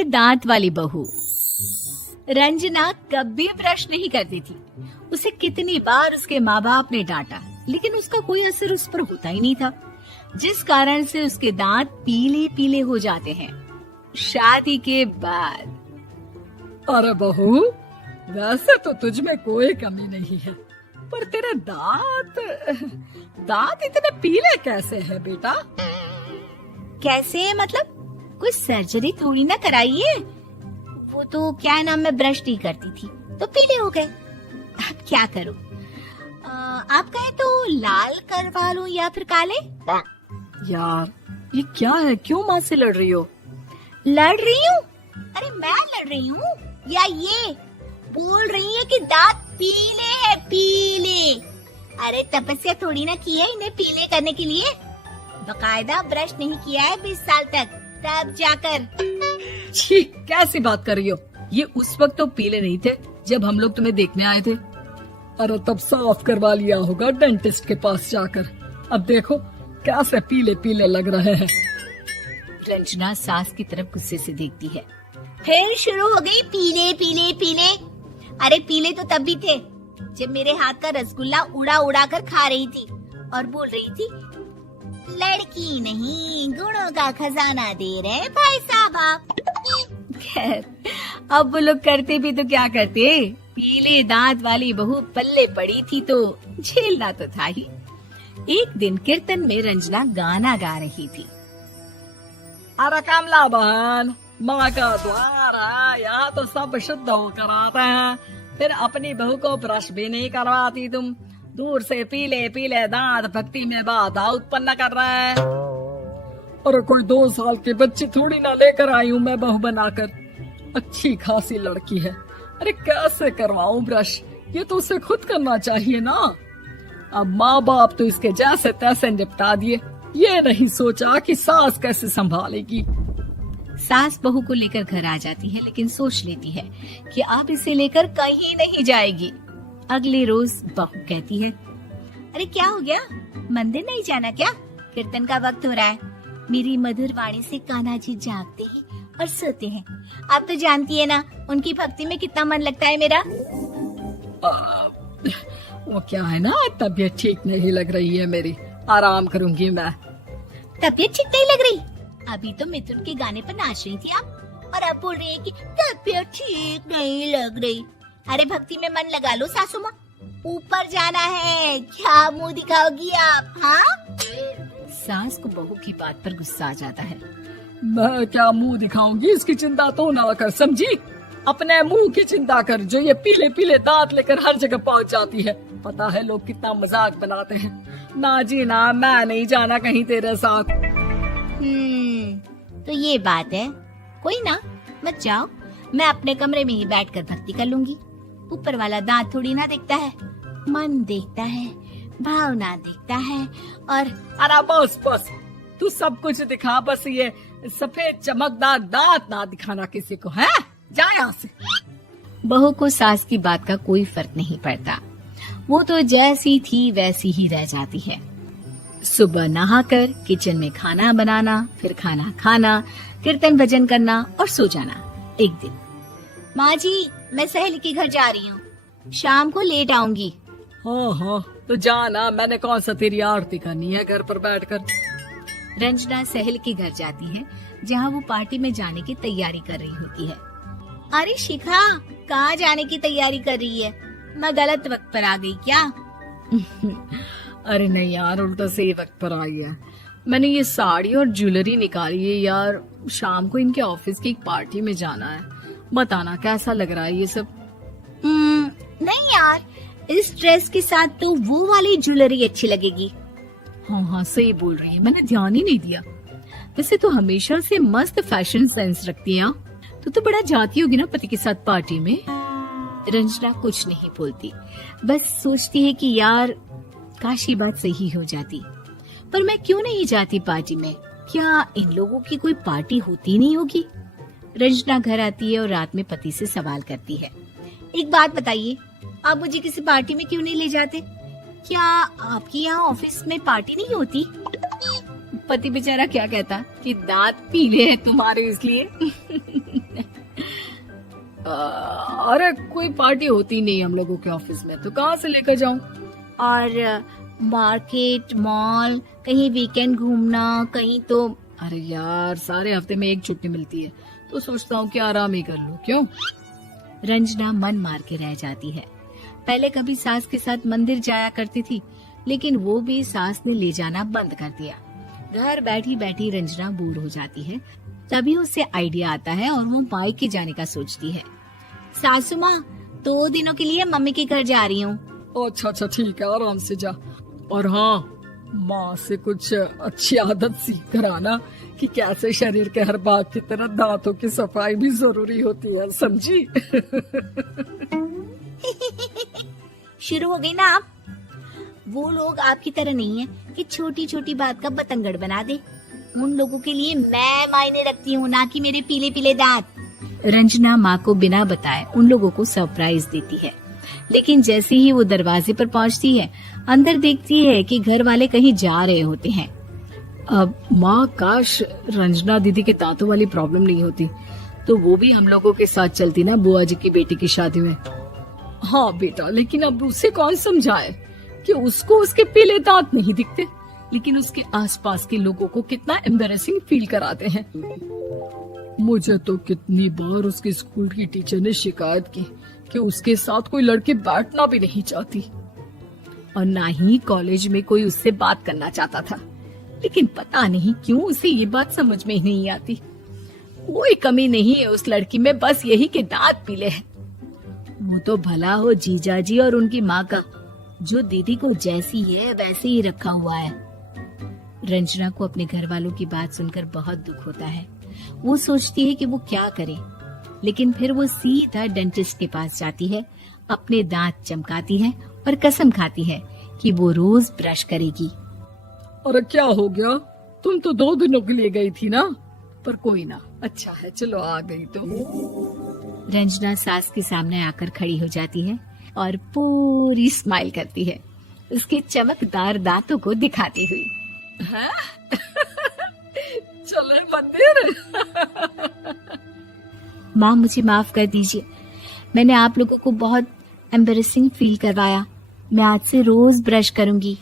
पीले दांत वाली बहू। रंजना कभी ब्रश नहीं करती थी। उसे कितनी बार उसके माँ बाप ने डांटा, लेकिन उसका कोई असर उस पर होता ही नहीं था, जिस कारण से उसके दांत पीले पीले हो जाते हैं। शादी के बाद। अरे बहू, वैसे तो तुझ में कोई कमी नहीं है, पर तेरे दांत इतने पीले कैसे हैं बेटा? कैसे मतलब? कोई सर्जरी थोड़ी ना कराई है। वो तो क्या नाम, मैं ब्रश नहीं करती थी तो पीले हो गए। अब क्या करूं? आप कहें तो लाल करवा लूं या फिर काले? यार ये क्या है, क्यों माँ से लड़ रही हो? लड़ रही हूँ? अरे मैं लड़ रही हूँ या ये बोल रही है कि दांत पीले है, पीले। अरे तपस्या थोड़ी ना की है इन्हें पीले करने के लिए। बकायदा ब्रश नहीं किया है 20 साल तक, तब जाकर। छी, कैसी बात कर रही हो? ये उस वक्त तो पीले नहीं थे जब हम लोग तुम्हें देखने आए थे। अरे तब साफ करवा लिया होगा डेंटिस्ट के पास जाकर। अब देखो कैसे पीले पीले लग रहे हैं। रंजना सास की तरफ गुस्से से देखती है। फिर शुरू हो गई पीले पीले पीले। अरे पीले तो तब भी थे जब मेरे हाथ का रसगुल्ला उड़ा उड़ा कर खा रही थी और बोल रही थी, लड़की नहीं गुणों का खजाना दे रहे भाई साहब आप। खैर, अब वो लोग करते भी तो क्या करते, पीले दांत वाली बहू पल्ले पड़ी थी तो झेलना तो था ही। एक दिन कीर्तन में रंजना गाना गा रही थी। अरे कमला बहन, माँ का द्वार है, यहाँ तो सब शुद्ध होकर आते हैं, फिर अपनी बहू को ब्रश भी नहीं करवाती तुम। दूर से पीले पीले दांत भक्ति में बाधा उत्पन्न कर रहे हैं। अरे कोई 2 साल के बच्चे थोड़ी ना लेकर आई हूँ मैं बहू बनाकर। अच्छी खासी लड़की है, अरे कैसे करवाऊं ब्रश? ये तो उसे खुद करना चाहिए ना। अब माँ बाप तो इसके जैसे तैसे निपटा दिए, ये नहीं सोचा कि सास कैसे संभालेगी। सास बहू को लेकर घर आ जाती है, लेकिन सोच लेती है कि अब इसे लेकर कहीं नहीं जाएगी। अगले रोज बहू कहती है, अरे क्या हो गया, मंदिर नहीं जाना क्या? कीर्तन का वक्त हो रहा है। मेरी मधुर वाणी से कान्हा जी जागते हैं और सोते हैं। आप तो जानती है ना उनकी भक्ति में कितना मन लगता है मेरा। वो क्या है ना, तबीयत ठीक नहीं लग रही है मेरी, आराम करूंगी मैं। तबीयत ठीक नहीं लग रही? अभी तो मिथुन के गाने पर नाच रही थी आप, और अब बोल रही है कि तबीयत ठीक नहीं लग रही। अरे भक्ति में मन लगा लो सासू माँ, ऊपर जाना है, क्या मुंह दिखाओगी आप? हाँ? सास को बहू की बात पर गुस्सा आ जाता है। मैं क्या मुंह दिखाऊंगी, इसकी चिंता तो ना कर, समझी? अपने मुंह की चिंता कर, जो ये पीले पीले दांत लेकर हर जगह पहुंच जाती है। पता है लोग कितना मजाक बनाते हैं। ना जी ना, मैं नहीं जाना कहीं तेरे साथ। तो ये बात है। कोई ना, मत जाओ, मैं अपने कमरे में ही बैठकर भक्ति कर लूंगी। ऊपर वाला दांत थोड़ी ना देखता है, मन देखता है, भावना देखता है। और अरे बस बस, तू सब कुछ दिखा, बस ये सफेद चमकदार दांत ना दिखाना किसी को, है? जा यहाँ से। बहू को सास की बात का कोई फर्क नहीं पड़ता, वो तो जैसी थी वैसी ही रह जाती है। सुबह नहाकर किचन में खाना बनाना, फिर खाना खाना, कीर्तन भजन करना और सो जाना। एक दिन, माँ जी मैं सहेली के घर जा रही हूँ, शाम को लेट आऊंगी। हाँ हाँ तो जाना, मैंने कौन सा तेरी आरती करनी है घर पर बैठकर। रंजना सहेली के घर जाती है, जहाँ वो पार्टी में जाने की तैयारी कर रही होती है। अरे शिखा, कहाँ जाने की तैयारी कर रही है? मैं गलत वक्त पर आ गई क्या? अरे नहीं यार, उल्टा सही वक्त पर आ गया। मैंने ये साड़ी और ज्वेलरी निकाली है यार, शाम को इनके ऑफिस की एक पार्टी में जाना है। बताना कैसा लग रहा है ये सब? नहीं यार, इस ड्रेस के साथ तो वो वाली ज्वेलरी अच्छी लगेगी। हाँ हाँ सही बोल रही है, मैंने ध्यान ही नहीं दिया। वैसे तो हमेशा से मस्त फैशन सेंस रखती है। तो बड़ा जाती होगी ना पति के साथ पार्टी में। रंजना कुछ नहीं बोलती, बस सोचती है कि यार काश ये बात सही हो जाती, पर मैं क्यों नहीं जाती पार्टी में? क्या इन लोगों की कोई पार्टी होती नहीं होगी? रंजना घर आती है और रात में पति से सवाल करती है, एक बात बताइए, आप मुझे किसी पार्टी में क्यों नहीं ले जाते? क्या आपके यहाँ ऑफिस में पार्टी नहीं होती? पति बेचारा क्या कहता कि दांत पीले हैं तुम्हारे इसलिए। अरे कोई पार्टी होती नहीं हम लोगों के ऑफिस में, तो कहाँ से लेकर जाऊं? और मार्केट, मॉल, कहीं वीकेंड घूमना, कहीं तो। अरे यार, सारे हफ्ते में एक छुट्टी मिलती है, तो सोचता हूँ कि आराम ही कर लूं। क्यों? रंजना मन मार के रह जाती है। पहले कभी सास के साथ मंदिर जाया करती थी, लेकिन वो भी सास ने ले जाना बंद कर दिया। घर बैठी बैठी रंजना बोर हो जाती है। तभी उसे आइडिया आता है और वो मायके जाने का सोचती है। सासू माँ, 2 दिनों के लिए मम्मी के घर जा रही हूँ। अच्छा ठीक है, आराम से जा। और हाँ, माँ से कुछ अच्छी आदत सीख कर आना कि कैसे शरीर के हर भाग की तरह दांतों की सफाई भी जरूरी होती है, समझी? शुरू हो गई ना आप। वो लोग आपकी तरह नहीं है कि छोटी छोटी बात का बतंगड़ बना दे। उन लोगों के लिए मैं मायने रखती हूँ, ना कि मेरे पीले पीले दांत। रंजना माँ को बिना बताए उन लोगों को सरप्राइज देती है, लेकिन जैसे ही वो दरवाजे पर पहुँचती है, अंदर देखती है कि घर वाले कहीं जा रहे होते हैं। अब माँ, काश रंजना दीदी के दांतों वाली प्रॉब्लम नहीं होती, तो वो भी हम लोगों के साथ चलती ना बुआ जी की बेटी की शादी में। हाँ बेटा, लेकिन अब उसे कौन समझाए कि उसको उसके पीले दांत नहीं दिखते, लेकिन उसके आसपास के लोगों को कितना एम्बैरेसिंग फील कराते हैं। मुझे तो कितनी बार उसके स्कूल की टीचर ने शिकायत की कि उसके साथ कोई लड़की बैठना भी नहीं चाहती, और ना ही कॉलेज में कोई उससे बात करना चाहता था। लेकिन पता नहीं क्यों उसे ये बात समझ में ही नहीं आती। कोई कमी नहीं है उस लड़की में, बस यही कि दांत पीले हैं। वो तो भला हो जीजा जी और उनकी माँ का, जो दीदी को जैसी है वैसे ही रखा हुआ है। रंजना को अपने घर वालों की बात सुनकर बहुत दुख होता है। वो सोचती है कि वो क्या करे, लेकिन फिर वो सीधा डेंटिस्ट के पास जाती है, अपने दांत चमकाती है और कसम खाती है कि वो रोज ब्रश करेगी। अरे क्या हो गया? तुम तो 2 दिनों के लिए गई थी ना। पर कोई ना, अच्छा है, चलो आ गई तो। रंजना सास के सामने आकर खड़ी हो जाती है और पूरी स्माइल करती है, उसके चमकदार दांतों को दिखाती हुई। चले मंदिर। माँ, मुझे माफ कर दीजिए, मैंने आप लोगों को बहुत एम्बैरेसिंग फील करवाया। मैं आज से रोज ब्रश करूंगी।